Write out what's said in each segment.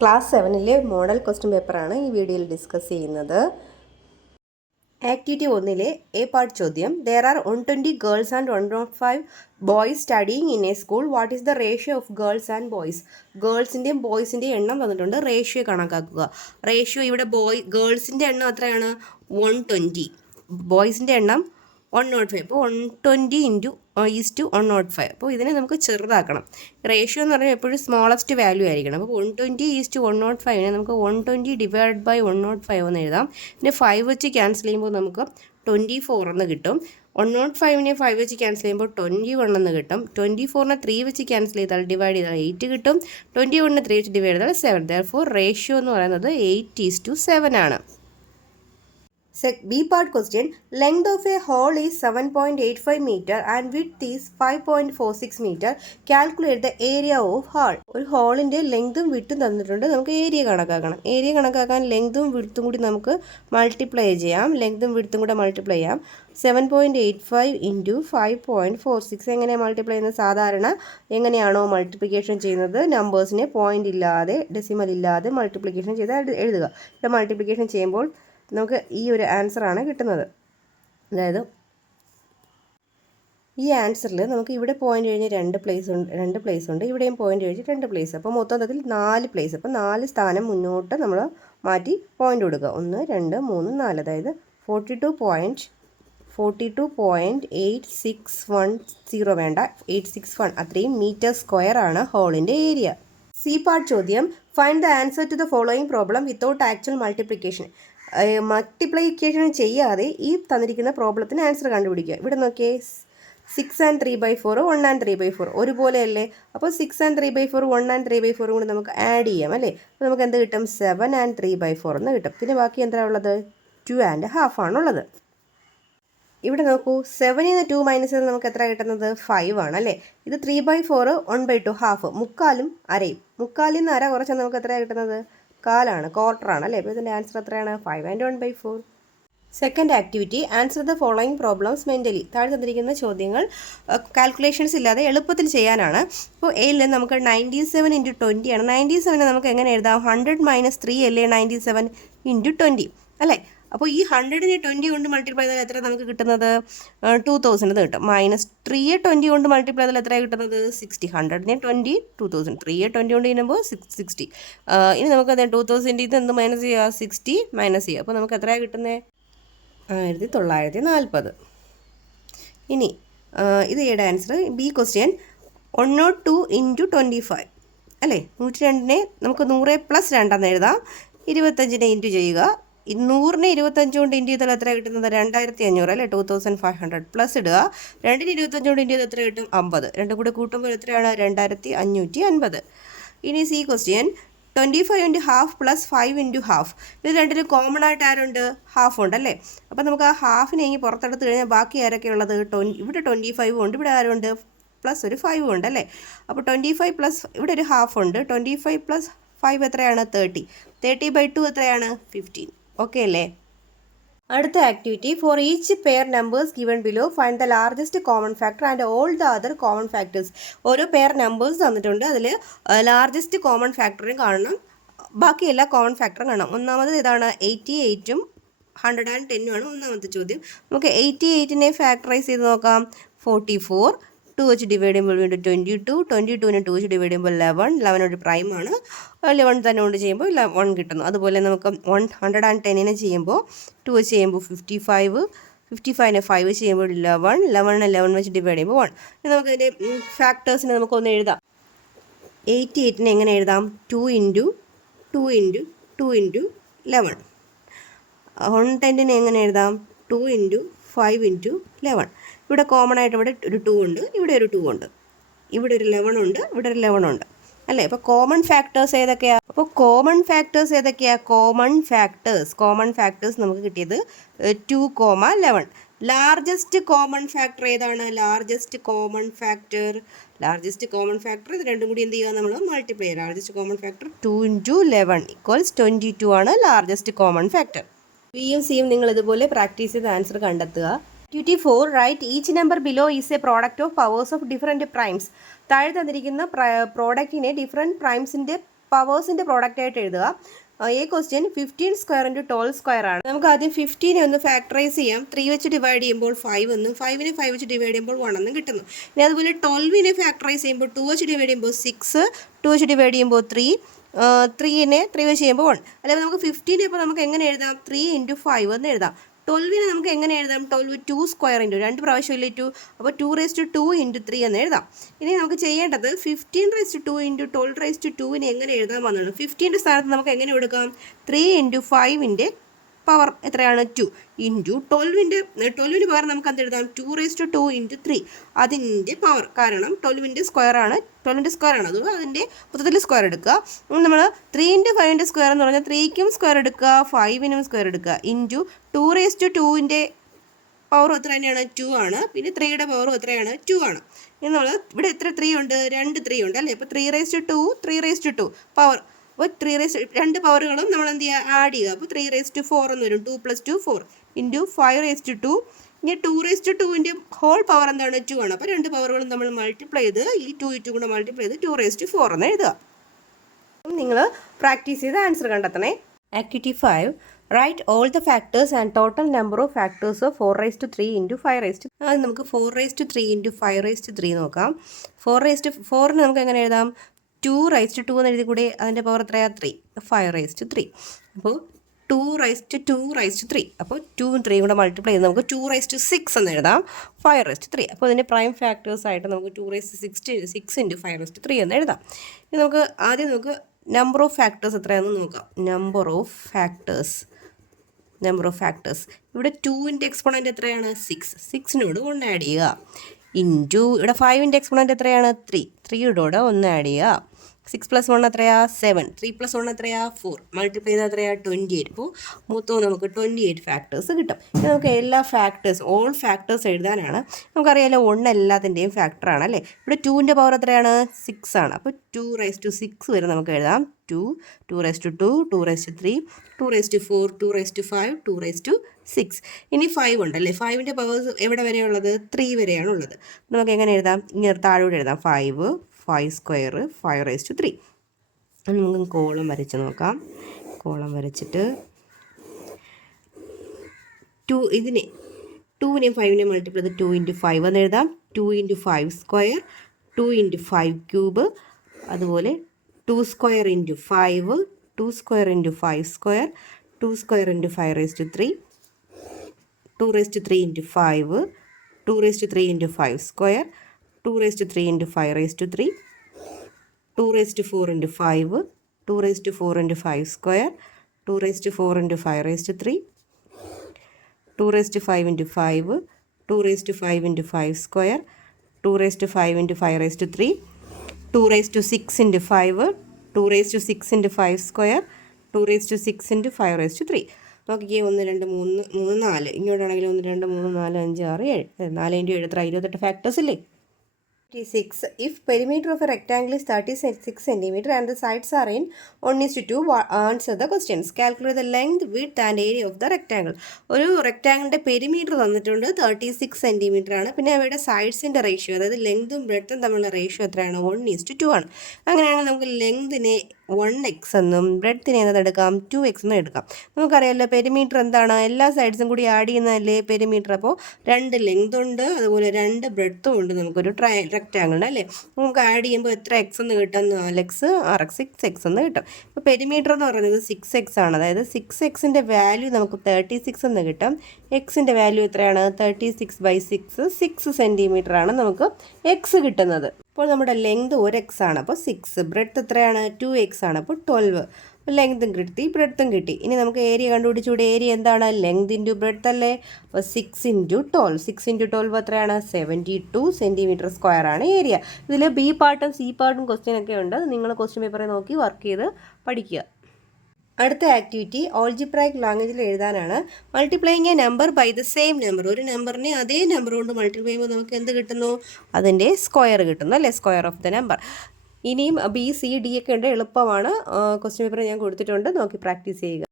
Class 7-ലെ model question പേപ്പറാണ് ഈ വീഡിയോയിൽ ഡിസ്കസ് ചെയ്യുന്നത്. ആക്ടിവിറ്റി 1-ലെ എ പാർട്ട് ചോദ്യം. There are 120 girls and 105 boys studying in a school. What is the ratio of girls and boys? ഗേൾസിൻ്റെയും ബോയ്സിൻ്റെയും എണ്ണം വന്നിട്ടുണ്ട്. Ratio കണക്കാക്കുക. Ratio ഇവിടെ ഗേൾസിൻ്റെ എണ്ണം എത്രയാണ്? 120. ബോയ്സിൻ്റെ എണ്ണം 105. അപ്പോൾ 120 × 105. അപ്പോൾ ഇതിനെ നമുക്ക് ചെറുതാക്കണം. റേഷ്യോ എന്ന് പറഞ്ഞാൽ എപ്പോഴും സ്മോളസ്റ്റ് വാല്യൂ ആയിരിക്കണം. അപ്പോൾ 120 105 നമുക്ക് 120 / 105 എന്ന് എഴുതാം. പിന്നെ 5 വെച്ച് ക്യാൻസൽ ചെയ്യുമ്പോൾ നമുക്ക് 24 എന്ന് കിട്ടും. 105നെ 5 വെച്ച് ക്യാൻസൽ ചെയ്യുമ്പോൾ 21 എന്ന് കിട്ടും. 24നെ 3 വെച്ച് ക്യാൻസൽ ചെയ്താൽ ഡിവൈഡ് ചെയ്താൽ 8 കിട്ടും. 21നെ 3 വെച്ച് ഡിവൈഡ് ചെയ്താൽ 7. Therefore റേഷ്യോ എന്ന് പറയുന്നത് 8:7 ആണ്. B part question. Length of a hole is 7.85 meter and width is 5.46 meter. Calculate the area of hole. ഒരു ഹോളിൻ്റെ ലെങ്തും വിട്ടും തന്നിട്ടുണ്ട്. നമുക്ക് ഏരിയ കണക്കാക്കണം. ഏരിയ കണക്കാക്കാൻ ലെങ്തും വിട്ടും കൂടി നമുക്ക് മൾട്ടിപ്ലൈ ചെയ്യാം. ലെങ്തും വിട്ടും കൂടെ മൾട്ടിപ്ലൈ ചെയ്യാം. 7.85 × 5.46 എങ്ങനെയാണ് മൾട്ടിപ്ലൈ ചെയ്യുന്നത്? സാധാരണ എങ്ങനെയാണോ മൾട്ടിപ്ലിക്കേഷൻ ചെയ്യുന്നത്, നമ്പേഴ്സിനെ പോയിൻ്റ് ഇല്ലാതെ ഡെസിമൽ ഇല്ലാതെ മൾട്ടിപ്ലിക്കേഷൻ ചെയ്ത് എഴുതുക. ഇവിടെ മൾട്ടിപ്ലിക്കേഷൻ ചെയ്യുമ്പോൾ നമുക്ക് ഈ ഒരു ആൻസറാണ് കിട്ടുന്നത്. അതായത് ഈ ആൻസറിൽ നമുക്ക് ഇവിടെ പോയിൻ്റ് കഴിഞ്ഞ് രണ്ട് പ്ലേസ് ഉണ്ട്, ഇവിടെയും പോയിൻ്റ് കഴിഞ്ഞ് 2 പ്ലേസ്. അപ്പോൾ മൊത്തത്തിൽ 4 പ്ലേസ്. അപ്പോൾ 4 സ്ഥാനം മുന്നോട്ട് നമ്മൾ മാറ്റി പോയിൻ്റ് കൊടുക്കുക. 1 2 3 4. അതായത് 42.861 വേണ്ട, 861 അത്രയും മീറ്റർ സ്ക്വയർ ആണ് ഹോളിൻ്റെ ഏരിയ. സി പാർട്ട് ചോദ്യം. Find the answer to the following problem without actual multiplication. Multiplication ചെയ്യാതെ ഈ തന്നിരിക്കുന്ന പ്രോബ്ലത്തിന് ആൻസർ കണ്ടുപിടിക്കുക. ഇവിടെ നോക്കിയേ, 6 and 3/4 1 and 3/4 ഒരുപോലെയല്ലേ? അപ്പോൾ 6 and 3/4 1 and 3/4 കൂടി നമുക്ക് ആഡ് ചെയ്യാം അല്ലേ? അപ്പോൾ നമുക്ക് എന്ത് കിട്ടും? 7 and 3/4 എന്ന് കിട്ടും. പിന്നെ ബാക്കി എന്താ ഉള്ളത്? 2 and half ആണുള്ളത്. ഇവിടെ നോക്കൂ, 7ൽ നിന്ന് 2 മൈനസ് ചെയ്ത് നമുക്ക് എത്ര കിട്ടുന്നത്? 5 ആണ് അല്ലേ? ഇത് 3/4 1/2 ഹാഫ്, മുക്കാലും അരയും. മുക്കാലിൽ നിന്ന് അര കുറച്ചാൽ നമുക്ക് എത്രയാണ് കിട്ടുന്നത്? കാലാണ്, ക്വാർട്ടറാണ് അല്ലേ? അപ്പോൾ ഇതിൻ്റെ ആൻസർ എത്രയാണ്? 5 and 1/4. Second activity. Answer the following problems mentally. താഴെ തന്നിരിക്കുന്ന ചോദ്യങ്ങൾ കാൽക്കുലേഷൻസ് ഇല്ലാതെ എളുപ്പത്തിൽ ചെയ്യാനാണ്. ഇപ്പോൾ എയിൽ നമുക്ക് 97 × 20 ആണ്. 97നെ നമുക്ക് എങ്ങനെ എഴുതാം? 100 - 3 അല്ലേ 97 × 20 അല്ലേ? അപ്പോൾ ഈ 100നെ 20 കൊണ്ട് മൾട്ടിപ്ലൈ ചെയ്താൽ എത്ര നമുക്ക് കിട്ടുന്നത്? 2000 കിട്ടും. -3യെ 20 കൊണ്ട് മൾട്ടിപ്ലൈ ചെയ്താൽ എത്രയാണ് കിട്ടുന്നത്? 60. 100നെ 20 2000. 3യെ 20 കൊണ്ട് ചെയ്യുമ്പോൾ 60. ഇനി നമുക്ക് 2000 ഇത് എന്ത് മൈനസ് ചെയ്യുക? 60 മൈനസ് ചെയ്യുക. അപ്പോൾ നമുക്ക് എത്രയാണ് കിട്ടുന്നത്? 1940. ഇനി ഇത് ഏടെ ആൻസർ? B question. 102 × 25 അല്ലേ? 102നെ നമുക്ക് 100 + 2 എഴുതാം. 25നെ ഇൻറ്റു ചെയ്യുക. 100നെ 25 കൊണ്ട് ഇൻറ്റു ചെയ്താൽ എത്ര കിട്ടുന്നത്? 2500 അല്ലേ? 2500 പ്ലസ് ഇടുക. 2നെ 25 കൊണ്ട് ഇൻറ്റു ചെയ്താൽ എത്ര കിട്ടും? 50. രണ്ടും കൂടെ കൂട്ടുമ്പോൾ എത്രയാണ്? 2550. ഇനി സി ക്വസ്റ്റ്യൻ. 25 × ½ + 5 × ½. ഇത് രണ്ടിലും കോമൺ ആയിട്ട് ആരുണ്ട്? ഹാഫ് ഉണ്ട് അല്ലേ? അപ്പോൾ നമുക്ക് ആ ഹാഫിനെ ഇങ്ങനെ പുറത്തെടുത്ത് കഴിഞ്ഞാൽ ബാക്കി ആരൊക്കെ ഉള്ളത്? ഇവിടെ 25 ഉണ്ട്, ഇവിടെ ആരുണ്ട്? പ്ലസ് ഒരു 5 ഉണ്ട് അല്ലേ? അപ്പോൾ 25 പ്ലസ് ഇവിടെ ഒരു ഹാഫ് ഉണ്ട്. 25 + 5 എത്രയാണ്? 30. 30/2 എത്രയാണ്? 15. ഓക്കെ അല്ലേ? അടുത്ത activity. For each pair numbers given below find the largest common factor and all the other common factors. ഓരോ പെയർ നമ്പേഴ്സ് തന്നിട്ടുണ്ട്. അതിൽ ലാർജസ്റ്റ് കോമൺ ഫാക്ടറും കാണണം, ബാക്കി എല്ലാ കോമൺ ഫാക്ടറും കാണണം. ഒന്നാമത് ഇതാണ് 88ഉം 110ഉം ആണ് ഒന്നാമത്തെ ചോദ്യം. നമുക്ക് 88നെ ഫാക്ടറൈസ് ചെയ്ത് നോക്കാം. 44 2 വെച്ച് ഡിവൈഡ് ചെയ്യുമ്പോൾ വീണ്ടും 22, 22നെ 2 വെച്ച് ഡിവൈഡ് ചെയ്യുമ്പോൾ 11, 11 ഒരു പ്രൈമാണ്, 11 തന്നെ കൊണ്ട് ചെയ്യുമ്പോൾ 1 കിട്ടുന്നു. അതുപോലെ നമുക്ക് 110നെ ചെയ്യുമ്പോൾ 2 വെച്ച് ചെയ്യുമ്പോൾ 55, 55നെ 5 വെച്ച് ചെയ്യുമ്പോൾ 11, 11നെ 11 വെച്ച് ഡിവൈഡ് ചെയ്യുമ്പോൾ 1. ഇനി നമുക്കതിൻ്റെ ഫാക്ടേഴ്സിനെ നമുക്കൊന്ന് എഴുതാം. 88നെ എങ്ങനെ എഴുതാം? 2 × 2 × 2 × 11. 110നെ എങ്ങനെ എഴുതാം? 2 × 5 × 11. ഇവിടെ കോമൺ ആയിട്ട് ഇവിടെ ഒരു 2 ഉണ്ട്, ഇവിടെ ഒരു 2 ഉണ്ട്, ഇവിടെ ഒരു 11 ഉണ്ട്, ഇവിടെ ഒരു 11 ഉണ്ട് അല്ലേ? അപ്പോൾ കോമൺ ഫാക്ടേഴ്സ് ഏതൊക്കെയാണ്? കോമൺ ഫാക്ടേഴ്സ് നമുക്ക് കിട്ടിയത് 2, 11. ലാർജസ്റ്റ് കോമൺ ഫാക്ടർ ഏതാണ്? ലാർജസ്റ്റ് കോമൺ ഫാക്ടർ ഇത് രണ്ടും കൂടി എന്ത് ചെയ്യുക? നമ്മൾ മൾട്ടിപ്ലൈ ചെയ്യുക. ലാർജസ്റ്റ് കോമൺ ഫാക്ടർ 2 × 11 = 22 ആണ് ലാർജസ്റ്റ് കോമൺ ഫാക്ടർ. ബിയും സിയും നിങ്ങൾ ഇതുപോലെ പ്രാക്ടീസ് ചെയ്ത് ആൻസർ കണ്ടെത്തുക. Activity 4. Write each number below is a product of powers of different primes. താഴെ തന്നിരിക്കുന്ന പ്രോഡക്റ്റിനെ ഡിഫറെൻറ്റ് പ്രൈംസിൻ്റെ പവേഴ്സിൻ്റെ പ്രോഡക്റ്റ് ആയിട്ട് എഴുതുക. ഈ ക്വസ്റ്റ്യൻ 15 സ്ക്വയർ ഇൻറ്റു 12 സ്ക്വയർ ആണ്. നമുക്ക് ആദ്യം 15 ഒന്ന് ഫാക്ടറൈസ് ചെയ്യാം. 3 വെച്ച് ഡിവൈഡ് ചെയ്യുമ്പോൾ 5 എന്നും 5നെ 5 വെച്ച് ഡിവൈഡ് ചെയ്യുമ്പോൾ 1 എന്നും കിട്ടുന്നു. ഇനി അതുപോലെ 12നെ ഫാക്ടറൈസ് ചെയ്യുമ്പോൾ 2 വെച്ച് ഡിവൈഡ് ചെയ്യുമ്പോൾ 6, 2 വെച്ച് ഡിവൈഡ് ചെയ്യുമ്പോൾ 3, 3നെ 3 വെച്ച് ചെയ്യുമ്പോൾ 1. അല്ലെങ്കിൽ നമുക്ക് 15 ഇപ്പോൾ നമുക്ക് എങ്ങനെ എഴുതാം? 3 ഇൻറ്റു 5 എന്ന് എഴുതാം. 12നെ നമുക്ക് എങ്ങനെ എഴുതാം? 12 2 സ്ക്വയർ ഇൻറ്റു 2 പ്രാവശ്യമില്ലേ 2, അപ്പോൾ 2⁻2 ഇൻറ്റു 3 എന്ന് എഴുതാം. ഇനി നമുക്ക് ചെയ്യേണ്ടത് 15⁻2 ഇൻറ്റു 12⁻2നെ എങ്ങനെ എഴുതാമെന്നാണ്. 15ൻ്റെ സ്ഥാനത്ത് നമുക്ക് എങ്ങനെ കൊടുക്കാം? 3 ഇൻറ്റു 5ൻ്റെ പവർ എത്രയാണ്? 2 ഇൻറ്റു 12ന് പവർ നമുക്ക് എന്ത് എഴുതാം? 2⁻2 ഇൻറ്റു 3 അതിൻ്റെ പവർ. കാരണം 12ൻ്റെ സ്ക്വയർ ആണ്, അതുകൊണ്ട് അതിൻ്റെ മൊത്തത്തിൽ സ്ക്വയർ എടുക്കുക. നമ്മൾ 3 ഇൻറ്റു 5ൻ്റെ സ്ക്വയർ എന്ന് പറഞ്ഞാൽ 3ക്കും സ്ക്വയർ എടുക്കുക, 5നും സ്ക്വയർ എടുക്കുക, ഇൻറ്റു 2⁻2ൻ്റെ പവർ എത്ര തന്നെയാണ്? 2 ആണ്. പിന്നെ 3യുടെ പവറും എത്രയാണ്? 2 ആണ്. ഇനി നമ്മൾ ഇവിടെ എത്ര 3 ഉണ്ട്? 2 3 ഉണ്ട് അല്ലേ? അപ്പോൾ 3⁻2 പവർ. അപ്പോൾ 2 പവറുകളും നമ്മൾ എന്ത് ചെയ്യുക? ആഡ് ചെയ്യുക. അപ്പോൾ 3⁻4 എന്ന് വരും. 2 + 2 4 ഇൻറ്റു 5⁻2. ഇനി 2⁻2ൻ്റെ ഹോൾ പവർ എന്താണ്? 2 ആണ്. അപ്പോൾ 2 പവറുകളും നമ്മൾ മൾട്ടിപ്ലൈ ചെയ്ത് ഈ 2 കൂടെ മൾട്ടിപ്ലൈ ചെയ്ത് 2⁻4 എന്ന് എഴുതുക. നിങ്ങൾ പ്രാക്ടീസ് ചെയ്ത് ആൻസർ കണ്ടെത്തണേ. Activity 5, write all the factors and total number of factors of 4�3 into 5�3. അത് നമുക്ക് 4�3 ഇൻറ്റു 5�3 നോക്കാം. 4⁻4ന് നമുക്ക് എങ്ങനെ എഴുതാം? 2⁻2 എന്ന് എഴുതി കൂടി. അതിൻ്റെ പവർ എത്രയാണ്? 3. 5�3. അപ്പോൾ 2⁻2�3. അപ്പോൾ 2ഉം 3യും കൂടെ മൾട്ടിപ്ലൈ ചെയ്ത് നമുക്ക് 2⁻6 എന്ന് എഴുതാം. 5�3. അപ്പോൾ അതിൻ്റെ പ്രൈം ഫാക്ടേഴ്സ് ആയിട്ട് നമുക്ക് 2⁻6 ഇൻറ്റു 5�3 എന്ന് എഴുതാം. ഇനി നമുക്ക് ആദ്യം നമ്പർ ഓഫ് ഫാക്ടേഴ്സ് എത്രയാണെന്ന് നോക്കാം. നമ്പർ ഓഫ് ഫാക്ടേഴ്സ് ഇവിടെ 2ൻ്റെ എക്സ്പോണൻ്റ് എത്രയാണ്? 6നോട് 1 ആഡ് ചെയ്യുക. ഇൻറ്റു ഇവിടെ 5ൻ്റെ എക്സ്പോണൻ്റ് എത്രയാണ്? 3യുടെ 1 ആഡ് ചെയ്യുക. 6 + 1 എത്രയാ? 7. 3 + 1 എത്രയാ? 4. മൾട്ടിപ്ലൈ ചെയ്താൽ എത്രയാ? 28. അപ്പോൾ മൊത്തം നമുക്ക് 28 ഫാക്ടേഴ്സ് കിട്ടും. ഇനി നമുക്ക് എല്ലാ ഓൾ ഫാക്ടേഴ്സ് എഴുതാനാണ്. നമുക്കറിയാമല്ലോ 1 എല്ലാത്തിൻ്റെയും ഫാക്ടറാണ് അല്ലേ? ഇവിടെ 2ൻ്റെ പവർ എത്രയാണ്? 6 ആണ്. അപ്പോൾ 2⁻6 വരെ നമുക്ക് എഴുതാം. 2, 2⁻2, 2⁻3, 2⁻4, 2⁻5, 2⁻6. ഇനി 5 ഉണ്ടല്ലേ? 5ൻ്റെ പവേഴ്സ് എവിടെ വരെയുള്ളത്? 3 വരെയാണ് ഉള്ളത്. നമുക്ക് എങ്ങനെ എഴുതാം? ഇങ്ങനെ താഴോട്ട് എഴുതാം. 5 സ്ക്വയർ 5⁻3. നമുക്ക് കോളം വരച്ച് നോക്കാം. കോളം വരച്ചിട്ട് 2നെയും 5നെയും മൾട്ടിപ്ലൈ ചെയ്ത് 2 ഇൻറ്റു 5 എന്ന് എഴുതാം. 2 ഇൻറ്റു 5 സ്ക്വയർ, 2 ഇൻറ്റു 5 ക്യൂബ്, അതുപോലെ 2 square into 5, 2 square into 5 square, 2 square into 5⁻3, 2⁻3 into 5, 2⁻3 into 5 square, 2⁻3 into 5⁻3, 2⁻4 into 5, 2⁻4 into 5 square, 2⁻4 into 5⁻3, 2⁻5 into 5, 2⁻5 into 5 square, 2⁻5 into 5⁻3, 2⁻6 into 5, 2⁻6 into 5 square, 2⁻6 into 5⁻3. നോക്കിക്കേ, 1 2 3 4. ഇങ്ങോട്ടാണെങ്കിൽ 1 2 3 4 5 6 7. 4 into 7 എത്ര? 28 factors ഇല്ലേ? 36. If perimeter of a rectangle is 36 cm and the sides are in 1:2, answer the questions. Calculate the length, width and area of the rectangle. ഒരു റെക്റ്റാങ്കിളിൻ്റെ perimeter തന്നിട്ടുണ്ട്, 36 cm ആണ്. പിന്നെ അവയുടെ സൈഡ്സിൻ്റെ ratio, അതായത് ലെങ്തും ബ്രെഡ്ത്തും തമ്മിലുള്ള റേഷ്യോ എത്രയാണ്? 1:2 ആണ്. അങ്ങനെയാണെങ്കിൽ നമുക്ക് ലെങ്തിനെ 1x എന്നും ബ്രെഡ്ത്തിനെ എടുക്കാം 2x എന്നും എടുക്കാം. നമുക്കറിയാമല്ലോ പെരിമീറ്റർ എന്താണ്? എല്ലാ സൈഡ്സും കൂടി ആഡ് ചെയ്യുന്നതല്ലേ പെരിമീറ്റർ. അപ്പോൾ 2 ലെങ്ത് ഉണ്ട്, അതുപോലെ 2 ബ്രെഡ്ത്തും ഉണ്ട് നമുക്കൊരു റെക്റ്റാങ്കിളിന് അല്ലേ. നമുക്ക് ആഡ് ചെയ്യുമ്പോൾ എത്ര എക്സ് എന്ന് കിട്ടും? 4x 6x 6x എന്ന് കിട്ടും. അപ്പോൾ പെരിമീറ്റർ എന്ന് പറയുന്നത് 6x ആണ്. അതായത് 6xൻ്റെ വാല്യൂ നമുക്ക് 36 എന്ന് കിട്ടും. എക്സിൻ്റെ വാല്യൂ എത്രയാണ്? 36/6, 6 സെൻറ്റിമീറ്റർ ആണ് നമുക്ക് എക്സ് കിട്ടുന്നത്. അപ്പോൾ നമ്മുടെ ലെങ്ത് 1x ആണ്, അപ്പോൾ 6. ബ്രെഡ്ത്ത് എത്രയാണ്? 2x ആണ്, അപ്പോൾ 12. ലെങ്തും കിട്ടി, ബ്രെഡ്ത്തും കിട്ടി. ഇനി നമുക്ക് ഏരിയ കണ്ടുപിടിച്ചുകൂടെ? ഏരിയ എന്താണ്? ലെങ്ത് ഇൻറ്റു ബ്രെഡ്ത്ത് അല്ലേ. അപ്പോൾ 6 ഇൻറ്റു 12. 6 ഇൻറ്റു 12 എത്രയാണ്? 72 സെൻറ്റിമീറ്റർ സ്ക്വയർ ആണ് ഏരിയ. ഇതിൽ ബി പാർട്ടും സി പാർട്ടും ക്വസ്റ്റ്യൻ ഒക്കെ ഉണ്ട്. നിങ്ങൾ ക്വസ്റ്റ്യൻ പേപ്പറിൽ നോക്കി വർക്ക് ചെയ്ത് പഠിക്കുക. അടുത്ത ആക്ടിവിറ്റി ഓൾജിബ്രായിക് ലാംഗ്വേജിൽ എഴുതാനാണ്. Multiplying a number by the same number. ഒരു നമ്പറിനെ അതേ നമ്പർ കൊണ്ട് മൾട്ടിപ്ലൈ ചെയ്യുമ്പോൾ നമുക്ക് എന്ത് കിട്ടുന്നു? അതിൻ്റെ സ്ക്വയർ കിട്ടുന്നു അല്ലേ, സ്ക്വയർ ഓഫ് ദ നമ്പർ. ഇനിയും ബി സി ഡി ഒക്കെ ഉണ്ട്, എളുപ്പമാണ്. ക്വസ്റ്റ്യൻ പേപ്പർ ഞാൻ കൊടുത്തിട്ടുണ്ട്, നോക്കി പ്രാക്ടീസ് ചെയ്യുക.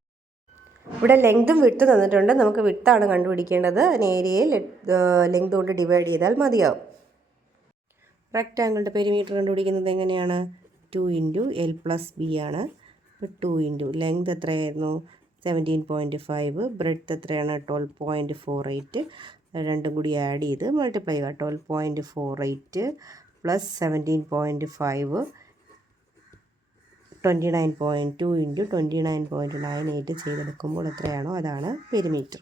ഇവിടെ ലെങ്തും വിഡ്ത്ത് തന്നിട്ടുണ്ട്. നമുക്ക് വിഡ്ത്താണ് കണ്ടുപിടിക്കേണ്ടത്. അതിന് ഏരിയയിൽ ലെങ്ത് കൊണ്ട് ഡിവൈഡ് ചെയ്താൽ മതിയാവും. റെക്റ്റാങ്കിളിൻ്റെ പെരിമീറ്റർ കണ്ടുപിടിക്കുന്നത് എങ്ങനെയാണ്? 2 ഇൻറ്റു എൽ പ്ലസ് ബി ആണ്. അപ്പോൾ 2 ഇൻറ്റു ലെങ്ത് എത്രയായിരുന്നു 17.5, ബ്രെഡ്ത്ത് എത്രയാണ് 12.48, രണ്ടും കൂടി ആഡ് ചെയ്ത് മൾട്ടിപ്ലൈ ചെയ്യുക. 12.48 പ്ലസ് 17.5 29.2 ഇൻറ്റു 29.98 ചെയ്തെടുക്കുമ്പോൾ എത്രയാണോ അതാണ് പെരിമീറ്റർ.